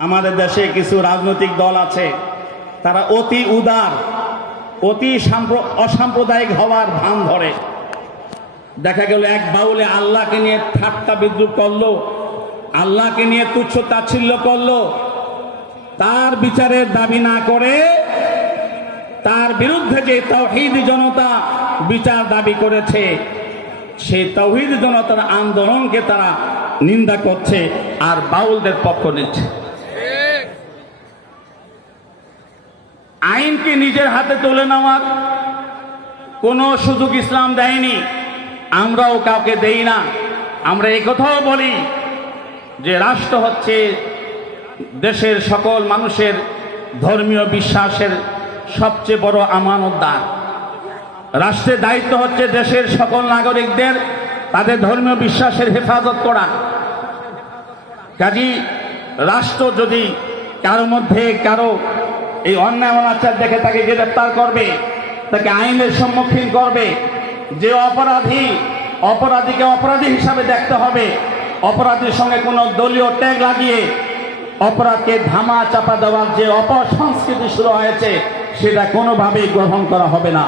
আমাদের দেশে কিছু রাজনৈতিক দল আছে, তারা অতি উদার, অতি অসাম্প্রদায়িক হওয়ার ভান ধরে। দেখা গেল এক বাউলে আল্লাহকে নিয়ে ঠাট্টা বিদ্রুপ করলো, আল্লাহকে নিয়ে তুচ্ছ তাচ্ছিল্য করলো, তার বিচারের দাবি না করে তার বিরুদ্ধে যে তাওহীদি জনতা বিচার দাবি করেছে, সেই তাওহীদি জনতার আন্দোলনকে তারা নিন্দা করছে আর বাউলদের পক্ষ নিচ্ছে। আইনকে নিজের হাতে তুলে নেওয়ার কোনো সুযোগ ইসলাম দেয়নি, আমরাও কাউকে দেই না। আমরা এই কথাও বলি যে রাষ্ট্র হচ্ছে দেশের সকল মানুষের ধর্মীয় বিশ্বাসের সবচেয়ে বড় আমানতদার। রাষ্ট্রের দায়িত্ব হচ্ছে দেশের সকল নাগরিকদের তাদের ধর্মীয় বিশ্বাসের হেফাজত করা। কাজী রাষ্ট্র যদি কারো মধ্যে কারো এই অন্যায় অনাচার দেখে তাকে গ্রেফতার করবে, তাকে আইনের সম্মুখীন করবে। যে অপরাধীকে অপরাধী হিসাবে দেখতে হবে। অপরাধীর সঙ্গে কোনো দলীয় ট্যাগ লাগিয়ে অপরাধকে ধামা চাপা দেওয়ার যে অপসংস্কৃতি শুরু হয়েছে, সেটা কোনোভাবেই গ্রহণ করা হবে না।